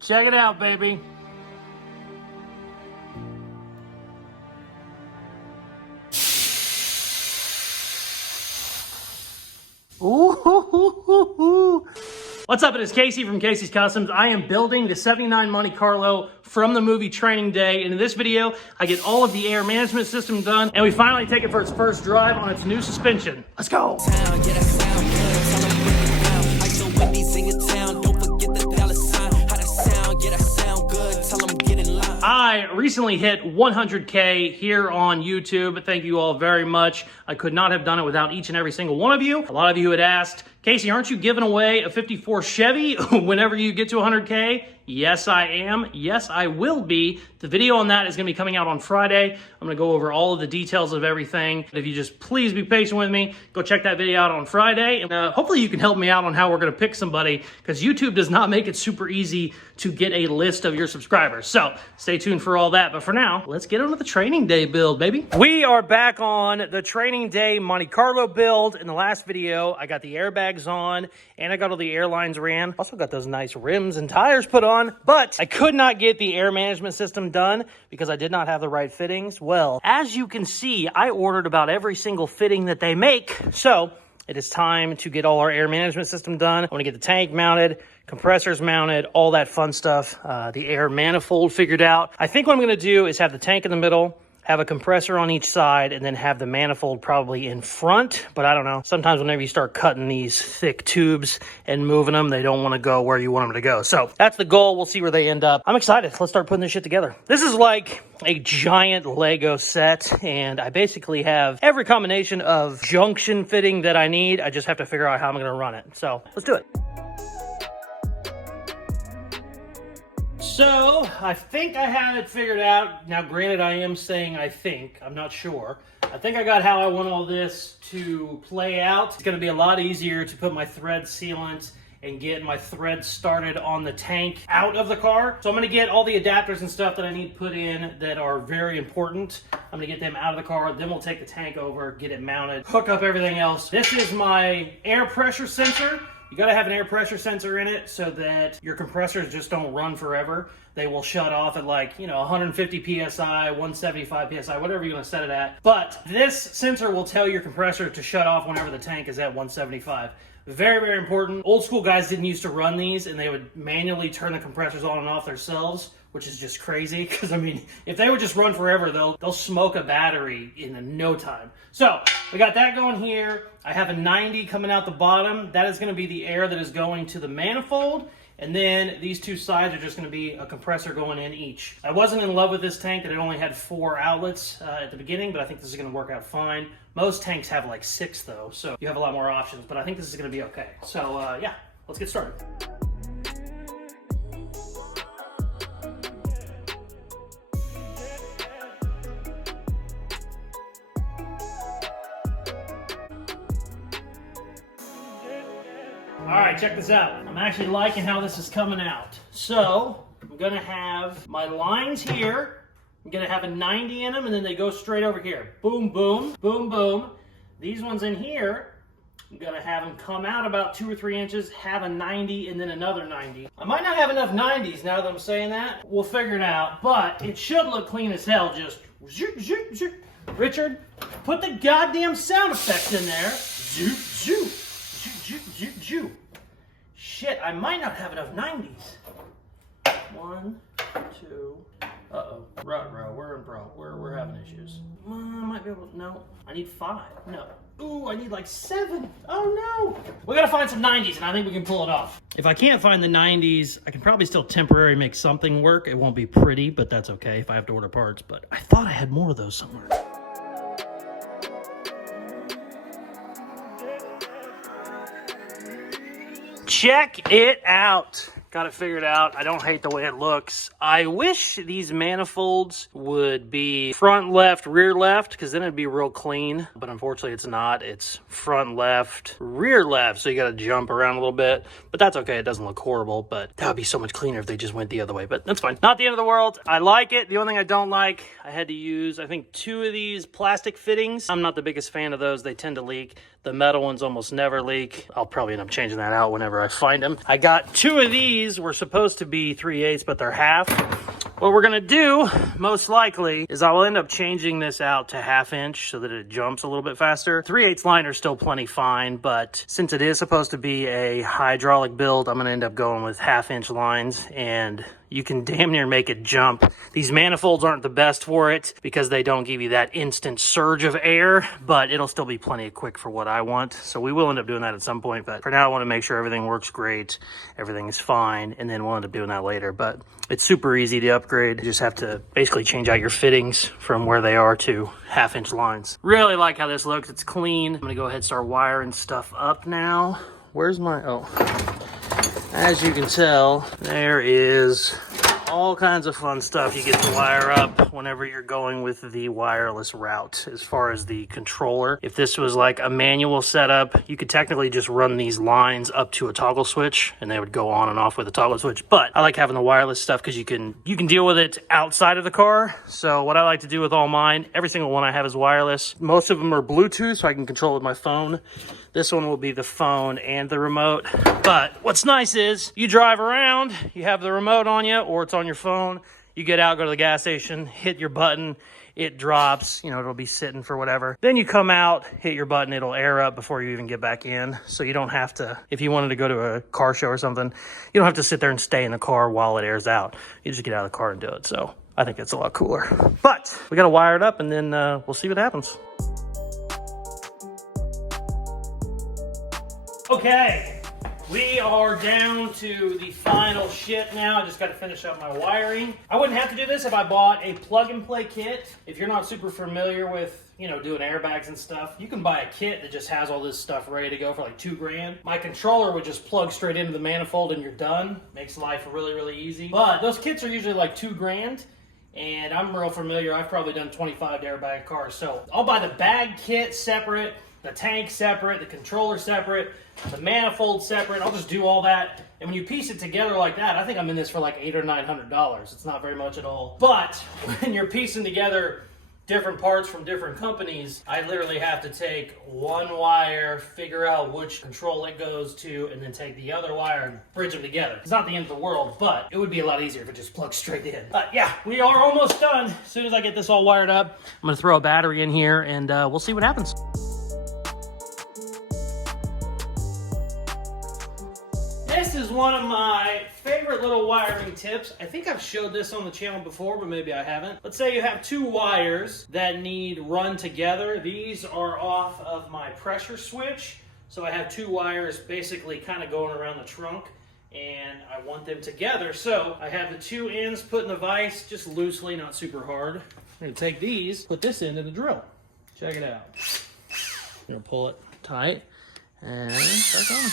Check it out, baby. Ooh. What's up? It is Casey from Casey's Customs. I am building the 79 Monte Carlo from the movie Training Day. And in this video, I get all of the air management system done, and we finally take it for its first drive on its new suspension. Let's go. I recently hit 100K here on YouTube. Thank you all very much. I could not have done it without each and every single one of you. A lot of you had asked, Casey, aren't you giving away a 54 Chevy whenever you get to 100K? Yes, I am. Yes, I will be. The video on that is going to be coming out on Friday. I'm going to go over all of the details of everything. If you just please be patient with me, go check that video out on Friday. And hopefully you can help me out on how we're going to pick somebody, because YouTube does not make it super easy to get a list of your subscribers. So stay tuned for all that. But for now, let's get on to the Training Day build, baby. We are back on the Training Day Monte Carlo build. In the last video, I got the airbags on and I got all the airlines ran. Also got those nice rims and tires put on, but I could not get the air management system done because I did not have the right fittings. Well, as you can see, I ordered about every single fitting that they make. So it is time to get all our air management system done. I want to get the tank mounted, compressors mounted, all that fun stuff, the air manifold figured out. I think what I'm going to do is have the tank in the middle, have a compressor on each side, and then have the manifold probably in front. But I don't know. Sometimes whenever you start cutting these thick tubes and moving them, they don't want to go where you want them to go. So that's the goal. We'll see where they end up. I'm excited. Let's start putting this shit together. This is like a giant Lego set, and I basically have every combination of junction fitting that I need. I just have to figure out how I'm going to run it. So let's do it. So, I think I have it figured out. Now, granted, I am saying I think. I'm not sure. I think I got how I want all this to play out. It's going to be a lot easier to put my thread sealant and get my threads started on the tank out of the car. So I'm going to get all the adapters and stuff that I need put in that are very important. I'm going to get them out of the car. Then we'll take the tank over, get it mounted, hook up everything else. This is my air pressure sensor. You gotta have an air pressure sensor in it so that your compressors just don't run forever. They will shut off at 150 PSI, 175 PSI, whatever you're gonna set it at. But this sensor will tell your compressor to shut off whenever the tank is at 175. Very, very important. Old school guys didn't used to run these, and they would manually turn the compressors on and off themselves, which is just crazy, because I mean, if they would just run forever, they'll smoke a battery in no time. So we got that going here. I have a 90 coming out the bottom. That is going to be the air that is going to the manifold. And then these two sides are just going to be a compressor going in each. I wasn't in love with this tank that it only had 4 outlets at the beginning, but I think this is going to work out fine. Most tanks have like 6 though, so you have a lot more options, but I think this is going to be okay. So yeah, let's get started. All right, check this out. I'm actually liking how this is coming out. So I'm gonna have my lines here. I'm gonna have a 90 in them, and then they go straight over here. Boom, boom, boom, boom. These ones in here, I'm gonna have them come out about 2 or 3 inches, have a 90, and then another 90. I might not have enough 90s now that I'm saying that. We'll figure it out, but it should look clean as hell. Just zoop, zoop, zoop. Richard, put the goddamn sound effects in there. Zoop, zoop, zoop, zoop, zoop, zoop. Shit, I might not have enough 90s. 1, 2. Uh-oh. Ruh-roh. We're having issues. I might be able to... No. I need 5. No. Ooh, I need like 7. Oh, no. We gotta find some 90s, and I think we can pull it off. If I can't find the 90s, I can probably still temporarily make something work. It won't be pretty, but that's okay if I have to order parts. But I thought I had more of those somewhere. Check it out. Got it figured out. I don't hate the way it looks. I wish these manifolds would be front left, rear left, because then it'd be real clean. But unfortunately, it's not. It's front left, rear left. So you got to jump around a little bit. But that's okay. It doesn't look horrible. But that would be so much cleaner if they just went the other way. But that's fine. Not the end of the world. I like it. The only thing I don't like, I had to use, I think, 2 of these plastic fittings. I'm not the biggest fan of those. They tend to leak. The metal ones almost never leak. I'll probably end up changing that out whenever I find them. I got 2 of these. Were supposed to be 3/8, but they're half. What we're gonna do, most likely, is I will end up changing this out to 1/2 inch so that it jumps a little bit faster. 3/8 line are still plenty fine, but since it is supposed to be a hydraulic build, I'm gonna end up going with 1/2 inch lines, and you can damn near make it jump. These manifolds aren't the best for it because they don't give you that instant surge of air, but it'll still be plenty quick for what I want. So we will end up doing that at some point, but for now I want to make sure everything works great, everything is fine, and then we'll end up doing that later. But it's super easy to upgrade. You just have to basically change out your fittings from where they are to 1/2 inch lines. Really like how this looks. It's clean. I'm gonna go ahead and start wiring stuff up now. Where's my, oh. As you can tell, there is all kinds of fun stuff you get to wire up whenever you're going with the wireless route as far as the controller. If this was like a manual setup, you could technically just run these lines up to a toggle switch and they would go on and off with a toggle switch. But I like having the wireless stuff because you can deal with it outside of the car. So what I like to do with all mine, every single one I have is wireless. Most of them are Bluetooth, so I can control with my phone. This one will be the phone and the remote. But what's nice is you drive around, you have the remote on you, or it's on your phone. You get out, go to the gas station, hit your button, it drops, you know, it'll be sitting for whatever. Then you come out, hit your button, it'll air up before you even get back in. So you don't have to, if you wanted to go to a car show or something, you don't have to sit there and stay in the car while it airs out. You just get out of the car and do it. So I think it's a lot cooler. But we got to wire it up and then we'll see what happens. Okay, we are down to the final shit now. I just got to finish up my wiring. I wouldn't have to do this if I bought a plug-and-play kit. If you're not super familiar with, you know, doing airbags and stuff, you can buy a kit that just has all this stuff ready to go for like $2 grand. My controller would just plug straight into the manifold and you're done. Makes life really, really easy. But those kits are usually like $2 grand. And I'm real familiar. I've probably done 25 airbag cars. So I'll buy the bag kit separate, the tank separate, the controller separate, the manifold separate. I'll just do all that. And when you piece it together like that, I think I'm in this for like $800 or $900. It's not very much at all. But when you're piecing together different parts from different companies, I literally have to take one wire, figure out which control it goes to, and then take the other wire and bridge them together. It's not the end of the world, but it would be a lot easier if it just plugged straight in. But yeah, we are almost done. As soon as I get this all wired up, I'm gonna throw a battery in here and we'll see what happens. This is one of my favorite little wiring tips. I think I've showed this on the channel before, but maybe I haven't. Let's say you have 2 wires that need run together. These are off of my pressure switch. So I have 2 wires basically kind of going around the trunk and I want them together. So I have the 2 ends put in the vise, just loosely, not super hard. I'm gonna take these, put this end in the drill. Check it out. I'm gonna pull it tight and back on.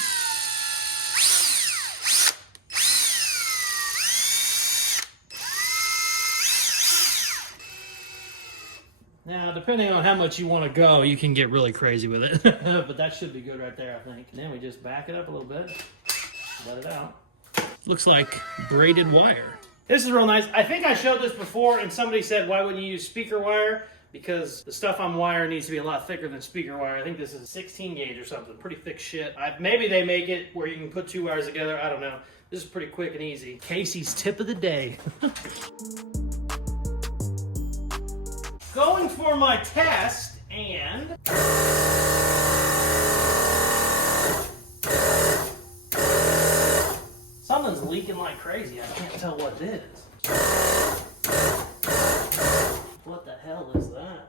Now, depending on how much you want to go, you can get really crazy with it. But that should be good right there, I think. And then we just back it up a little bit, let it out. Looks like braided wire. This is real nice. I think I showed this before, and somebody said, why wouldn't you use speaker wire? Because the stuff I'm wiring needs to be a lot thicker than speaker wire. I think this is 16 gauge or something. Pretty thick shit. Maybe they make it where you can put 2 wires together. I don't know. This is pretty quick and easy. Casey's tip of the day. Going for my test, and something's leaking like crazy. I can't tell what it is. What the hell is that?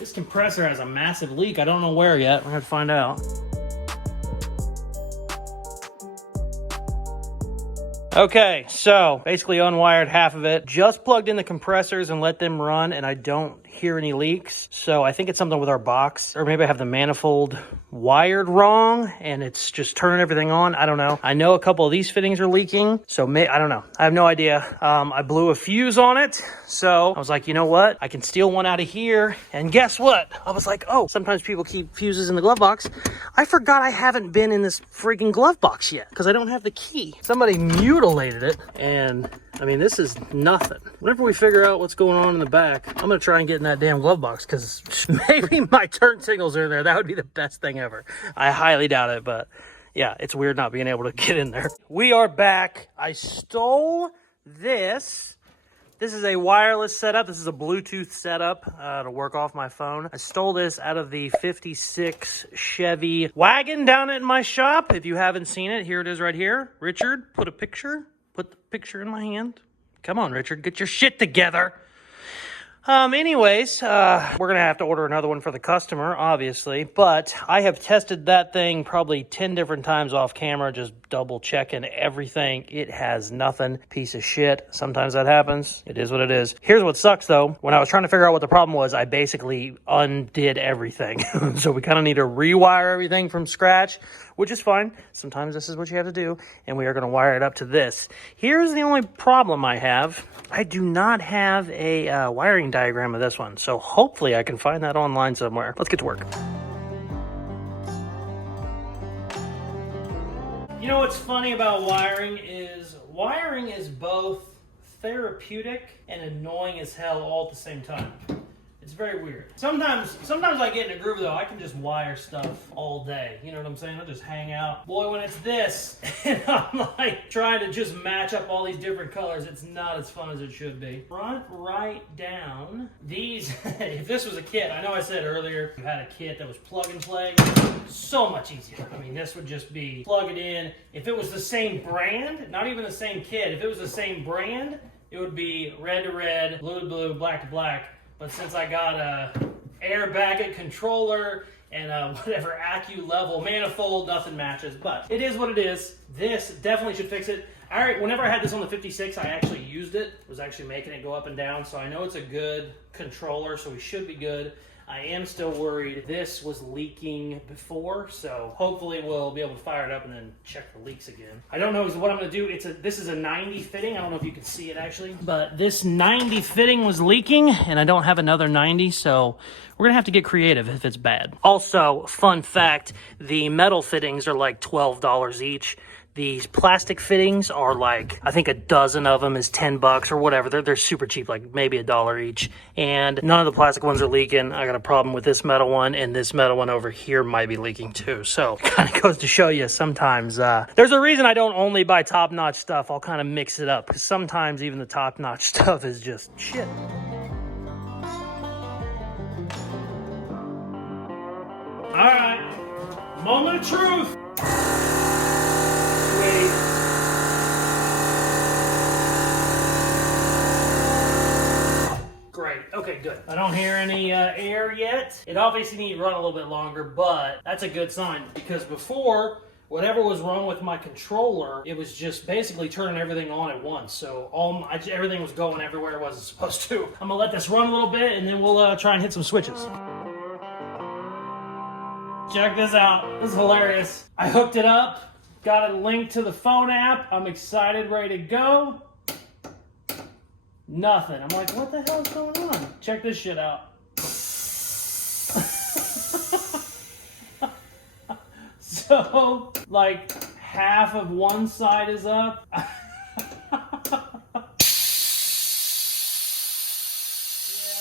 This compressor has a massive leak. I don't know where yet. We're gonna have to find out. Okay, so basically unwired half of it, just plugged in the compressors and let them run, and I don't hear any leaks. So I think it's something with our box, or maybe I have the manifold wired wrong and it's just turning everything on. I don't know. I know a couple of these fittings are leaking, so I don't know. I have no idea. I blew a fuse on it, so I was like, you know what? I can steal one out of here. And guess what? I was like, oh, sometimes people keep fuses in the glove box. I forgot I haven't been in this freaking glove box yet because I don't have the key. Somebody mutilated it, and I mean, this is nothing. Whenever we figure out what's going on in the back, I'm gonna try and get in that damn glove box because maybe my turn signals are in there. That would be the best thing ever. I highly doubt it, but yeah, it's weird not being able to get in there. We are back. I stole this. This is a wireless setup. This is a Bluetooth setup to work off my phone. I stole this out of the 56 Chevy wagon down at my shop. If you haven't seen it, here it is right here. Richard, put the picture in my hand. Come on, Richard, get your shit together. Anyways, we're gonna have to order another one for the customer, obviously, but I have tested that thing probably 10 different times off camera, just double checking everything. It has nothing. Piece of shit. Sometimes that happens. It is what it is. Here's what sucks though. When I was trying to figure out what the problem was, I basically undid everything. So we kind of need to rewire everything from scratch, which is fine. Sometimes this is what you have to do, and we are going to wire it up to this. Here's the only problem I have. I do not have a wiring diagram of this one, so hopefully I can find that online somewhere. Let's get to work. You know what's funny about wiring is both therapeutic and annoying as hell all at the same time. It's very weird. Sometimes I get in a groove though. I can just wire stuff all day. You know what I'm saying? I'll just hang out. Boy, when it's this, and I'm like trying to just match up all these different colors, it's not as fun as it should be. Front, right, down. These, if this was a kit, I know I said earlier, you had a kit that was plug and play. So much easier. I mean, this would just be plug it in. If it was the same brand, not even the same kit, if it was the same brand, it would be red to red, blue to blue, black to black. But since I got a airbag controller and whatever AccuLevel level manifold, nothing matches. But it is what it is. This definitely should fix it. All right, whenever I had this on the 56, I actually used it. Was actually making it go up and down. So I know it's a good controller, so we should be good. I am still worried this was leaking before, so hopefully we'll be able to fire it up and then check the leaks again. I don't know what I'm going to do. This is a 90 fitting. I don't know if you can see it actually, but this 90 fitting was leaking and I don't have another 90, so we're going to have to get creative if it's bad. Also, fun fact, the metal fittings are like $12 each. These plastic fittings are like, I think a dozen of them is 10 bucks or whatever. They're super cheap, like maybe $1 each. And none of the plastic ones are leaking. I got a problem with this metal one, and this metal one over here might be leaking too. So it kind of goes to show you sometimes, there's a reason I don't only buy top-notch stuff. I'll kind of mix it up because sometimes even the top-notch stuff is just shit. All right, moment of truth. Great. Okay, good. I don't hear any air yet. It obviously needs to run a little bit longer, but that's a good sign because before, whatever was wrong with my controller, it was just basically turning everything on at once. So everything was going everywhere it wasn't supposed to. I'm gonna let this run a little bit and then we'll try and hit some switches. Check this out. This is hilarious. I hooked it up. Got it linked to the phone app. I'm excited, ready to go. Nothing. I'm like, what the hell is going on? Check this shit out. So, like, half of one side is up. Yeah,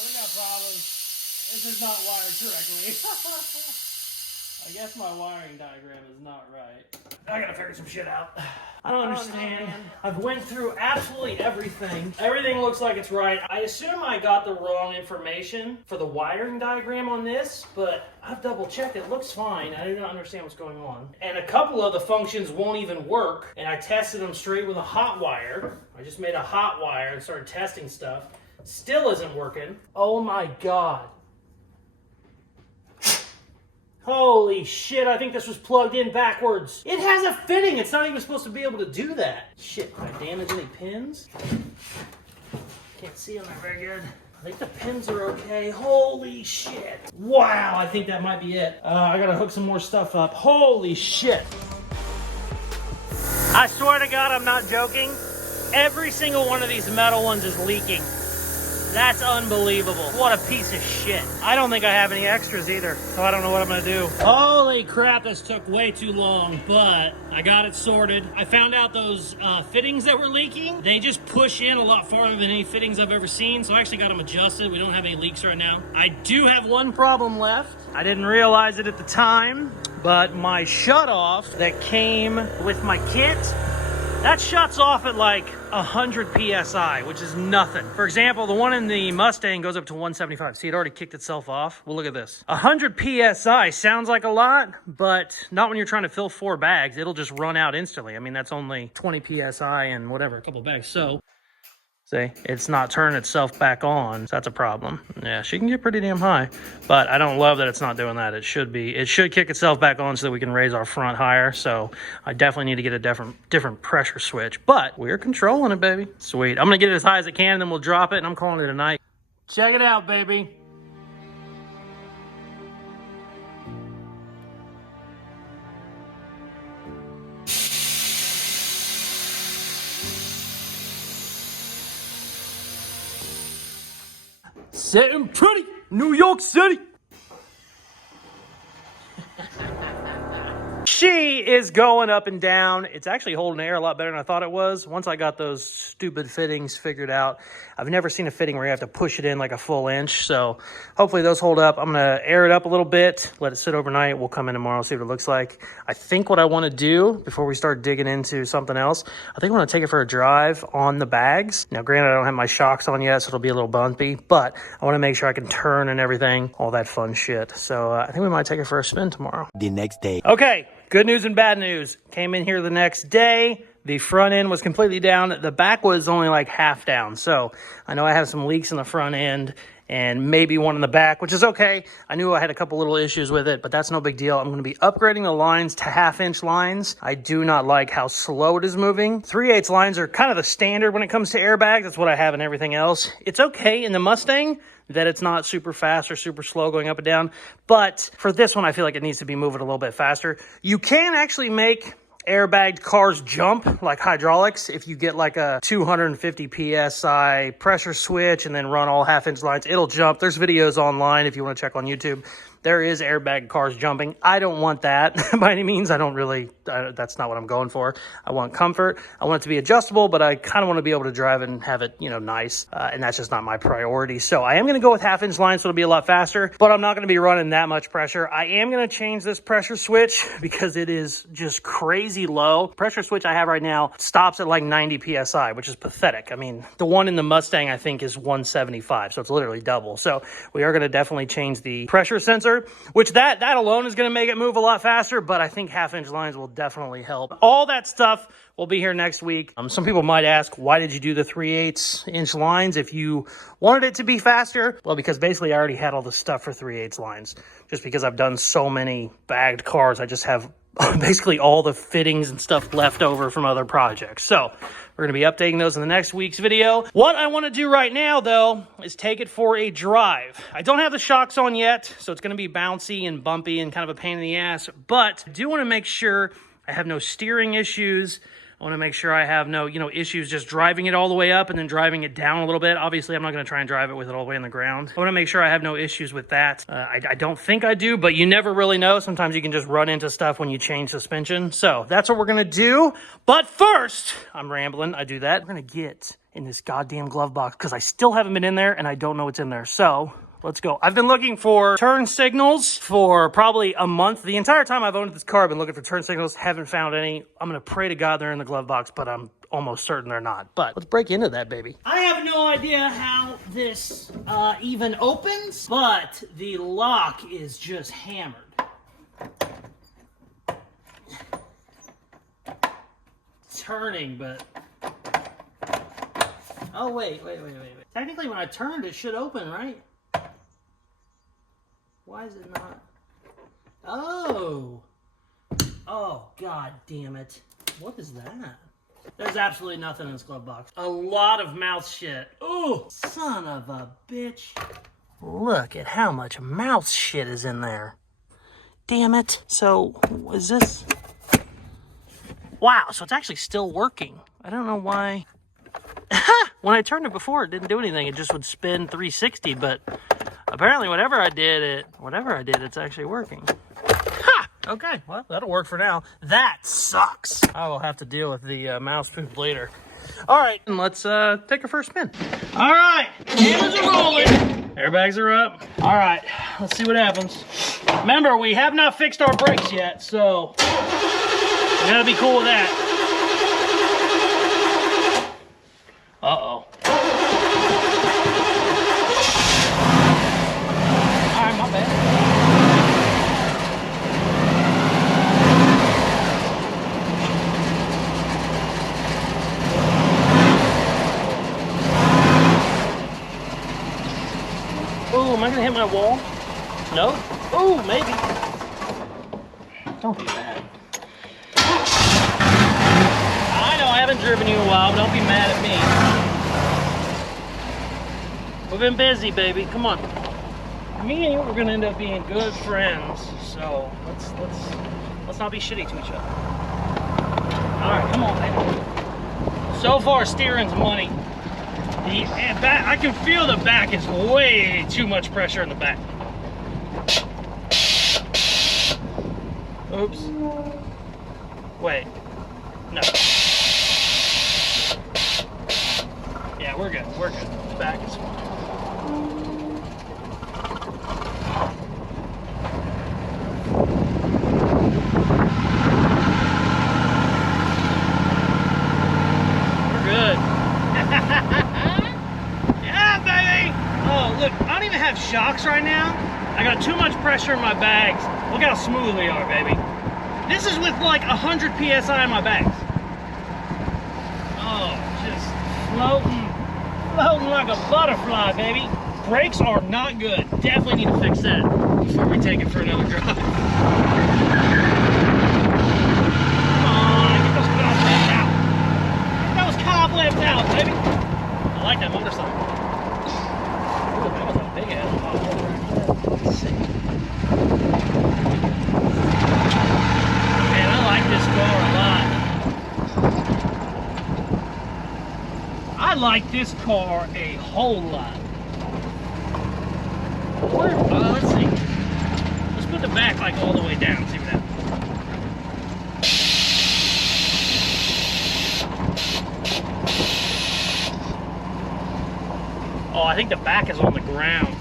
we got problems. This is not wired correctly. I guess my wiring diagram is not right. I gotta figure some shit out. I don't understand. I've went through absolutely everything. Everything looks like it's right. I assume I got the wrong information for the wiring diagram on this, but I've double checked. It looks fine. I do not understand what's going on. And a couple of the functions won't even work, and I tested them straight with a hot wire. I just made a hot wire and started testing stuff. Still isn't working. Oh my God. Holy shit, I think this was plugged in backwards. It has a fitting. It's not even supposed to be able to do that. Shit, did I damage any pins? Can't see them very good. I think the pins are okay. Holy shit. Wow, I think that might be it. I gotta hook some more stuff up. Holy shit. I swear to God, I'm not joking. Every single one of these metal ones is leaking. That's unbelievable. What a piece of shit. I don't think I have any extras either, so I don't know what I'm gonna do. Holy crap, this took way too long, but I got it sorted. I found out those fittings that were leaking, they just push in a lot farther than any fittings I've ever seen, so I actually got them adjusted. We don't have any leaks right now. I do have one problem left. I didn't realize it at the time, but my shutoff that came with my kit, that shuts off at like 100 PSI, which is nothing. For example, the one in the Mustang goes up to 175. See, it already kicked itself off. Well, look at this. 100 PSI sounds like a lot, but not when you're trying to fill 4 bags. It'll just run out instantly. I mean, that's only 20 PSI and whatever, a couple bags. So, see, it's not turning itself back on, so that's a problem. Yeah, she can get pretty damn high, but I don't love that it's not doing that. It should kick itself back on so that we can raise our front higher, so I definitely need to get a different pressure switch, but we're controlling it, baby. Sweet. I'm gonna get it as high as I can, and then we'll drop it, and I'm calling it a night. Check it out, baby. Sitting pretty, New York City. She is going up and down. It's actually holding air a lot better than I thought it was. Once I got those stupid fittings figured out, I've never seen a fitting where you have to push it in like a full inch. So hopefully those hold up. I'm gonna air it up a little bit, let it sit overnight. We'll come in tomorrow, see what it looks like. I think what I wanna do before we start digging into something else, I think I wanna take it for a drive on the bags. Now, granted, I don't have my shocks on yet, so it'll be a little bumpy, but I wanna make sure I can turn and everything, all that fun shit. So I think we might take it for a spin tomorrow. The next day. Okay. Good news and bad news. Came in here the next day. The front end was completely down. The back was only like half down. So I know I have some leaks in the front end and maybe one in the back, which is okay. I knew I had a couple little issues with it, but that's no big deal. I'm going to be upgrading the lines to 1/2-inch lines. I do not like how slow it is moving. 3/8 lines are kind of the standard when it comes to airbags. That's what I have in everything else. It's okay in the Mustang that it's not super fast or super slow going up and down. But for this one, I feel like it needs to be moving a little bit faster. You can actually make airbagged cars jump like hydraulics if you get like a 250 PSI pressure switch and then run all 1/2-inch lines. It'll jump. There's videos online if you want to check on YouTube. There is airbag cars jumping. I don't want that by any means. That's not what I'm going for. I want comfort. I want it to be adjustable, but I kind of want to be able to drive it and have it, nice. And that's just not my priority. So I am going to go with 1/2-inch lines, so it'll be a lot faster, but I'm not going to be running that much pressure. I am going to change this pressure switch because it is just crazy low. Pressure switch I have right now stops at like 90 PSI, which is pathetic. I mean, the one in the Mustang, I think, is 175, so it's literally double. So we are going to definitely change the pressure sensor, which that alone is going to make it move a lot faster, but I think 1/2-inch lines will definitely help. All that stuff will be here next week. Some people might ask, why did you do the 3/8-inch lines if you wanted it to be faster? Well, because basically I already had all the stuff for 3/8 lines. Just because I've done so many bagged cars, I just have basically all the fittings and stuff left over from other projects. So we're going to be updating those in the next week's video. What I want to do right now, though, is take it for a drive. I don't have the shocks on yet, so it's going to be bouncy and bumpy and kind of a pain in the ass, but I do want to make sure I have no steering issues. I want to make sure I have no, issues just driving it all the way up and then driving it down a little bit. Obviously, I'm not going to try and drive it with it all the way on the ground. I want to make sure I have no issues with that. I don't think I do, but you never really know. Sometimes you can just run into stuff when you change suspension. So that's what we're going to do. But first, I'm rambling. I do that. We're going to get in this goddamn glove box because I still haven't been in there and I don't know what's in there. So let's go. I've been looking for turn signals for probably a month. The entire time I've owned this car, I've been looking for turn signals. Haven't found any. I'm going to pray to God they're in the glove box, but I'm almost certain they're not. But let's break into that, baby. I have no idea how this even opens, but the lock is just hammered. Turning, but... Oh, wait. Technically, when I turned, it should open, right? Why is it not? Oh, God damn it. What is that? There's absolutely nothing in this glove box. A lot of mouth shit. Ooh, son of a bitch. Look at how much mouth shit is in there. Damn it. So, is this... Wow, so it's actually still working. I don't know why. When I turned it before, it didn't do anything. It just would spin 360, but apparently whatever I did, it's actually working. Ha! Okay, well, that'll work for now. That sucks. I will have to deal with the mouse poop later. All right, and let's take our first spin. All right, cameras are rolling. Airbags are up. All right, let's see what happens. Remember, we have not fixed our brakes yet, so we gotta be cool with that. Uh-oh. All right, my bad. Oh, am I gonna hit my wall? No? Oh, maybe. Don't do that. I know I haven't driven you in a while, but don't be mad at me. We've been busy, baby. Come on. Me and you are gonna end up being good friends, so let's not be shitty to each other. All right, come on, baby. So far, steering's money. The back, I can feel the back is way too much pressure in the back. Oops. Wait. No. Yeah, we're good. We're good. The back is fine. We're good. Yeah, baby! Oh, look, I don't even have shocks right now. I got too much pressure in my bags. Look how smooth they are, baby. This is with like 100 PSI in my bags. Oh, just floating like a butterfly, baby. Brakes are not good. Definitely need to fix that before we take it for another drive. Come on, get those cobwebs out. Get those cobwebs out, baby. I like that motorcycle. Ooh, that was a big ass cobweb right there. Let's see. Man, I like this car a lot. I like this car a whole lot. Let's see. Let's put the back like all the way down. See what happens. Oh, I think the back is on the ground.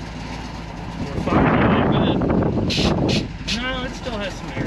We're fine. We're good. No, it still has some air.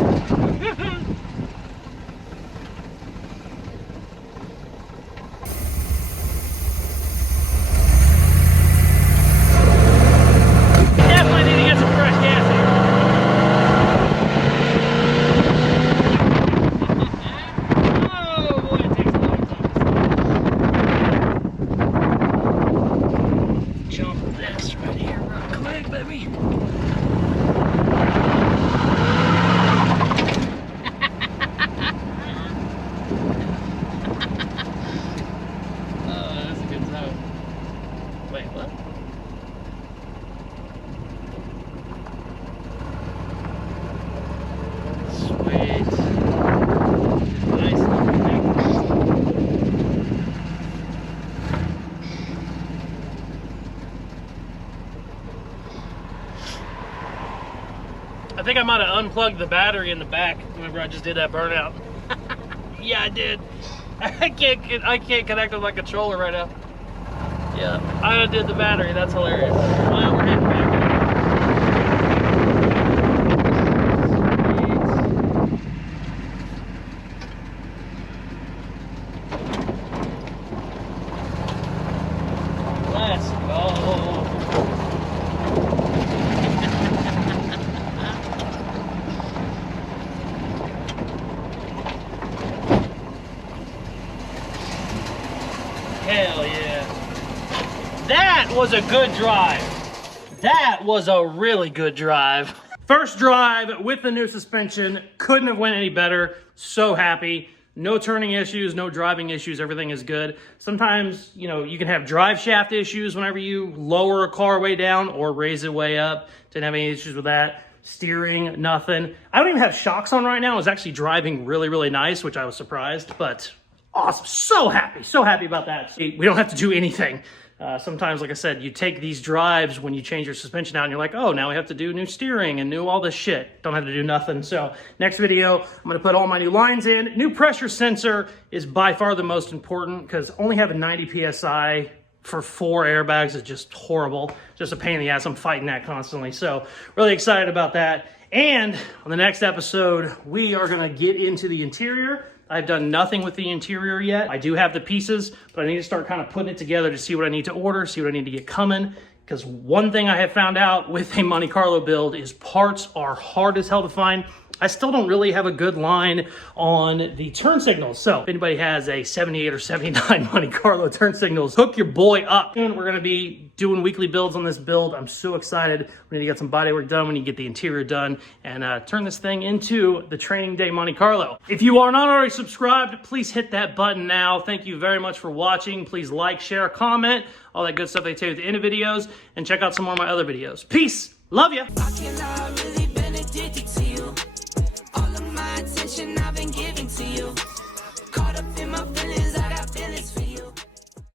I think I might have unplugged the battery in the back whenever I just did that burnout. Yeah, I did. I can't connect with my controller right now. Yeah, I undid the battery. That's hilarious. Well, we're heading back. Let's go. Hell yeah. That was a good drive. That was a really good drive. First drive with the new suspension. Couldn't have went any better. So happy. No turning issues, no driving issues, everything is good. Sometimes, you know, you can have drive shaft issues whenever you lower a car way down or raise it way up. Didn't have any issues with that. Steering, nothing. I don't even have shocks on right now. I was actually driving really, really nice, which I was surprised, but awesome. So happy about that. See, we don't have to do anything. Sometimes, like I said, you take these drives when you change your suspension out and you're like, oh, now we have to do new steering and new all this shit. Don't have to do nothing. So next video, I'm going to put all my new lines in. New pressure sensor is by far the most important because only having 90 PSI for 4 airbags is just horrible. Just a pain in the ass. I'm fighting that constantly. So really excited about that. And on the next episode, we are going to get into the interior. I've done nothing with the interior yet. I do have the pieces, but I need to start kind of putting it together to see what I need to order, see what I need to get coming. Because one thing I have found out with a Monte Carlo build is parts are hard as hell to find. I still don't really have a good line on the turn signals. So if anybody has a 78 or 79 Monte Carlo turn signals, hook your boy up. And we're gonna be doing weekly builds on this build. I'm so excited. We need to get some body work done. We need to get the interior done and turn this thing into the training day Monte Carlo. If you are not already subscribed, please hit that button now. Thank you very much for watching. Please like, share, comment, all that good stuff they tell you at the end of videos, and check out some more of my other videos. Peace. Love ya. I've been